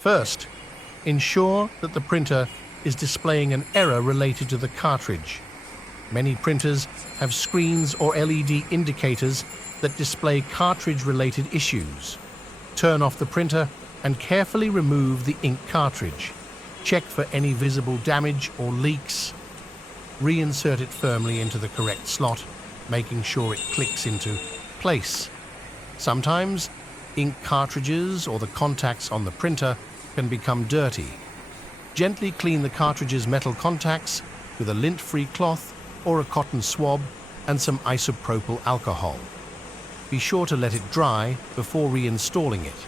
First, ensure that the printer is displaying an error related to the cartridge. Many printers have screens or LED indicators that display cartridge-related issues. Turn off the printer and carefully remove the ink cartridge. Check for any visible damage or leaks. Reinsert it firmly into the correct slot, making sure it clicks into place. Sometimes, ink cartridges or the contacts on the printer can become dirty. Gently clean the cartridge's metal contacts with a lint-free cloth or a cotton swab and some isopropyl alcohol. Be sure to let it dry before reinstalling it.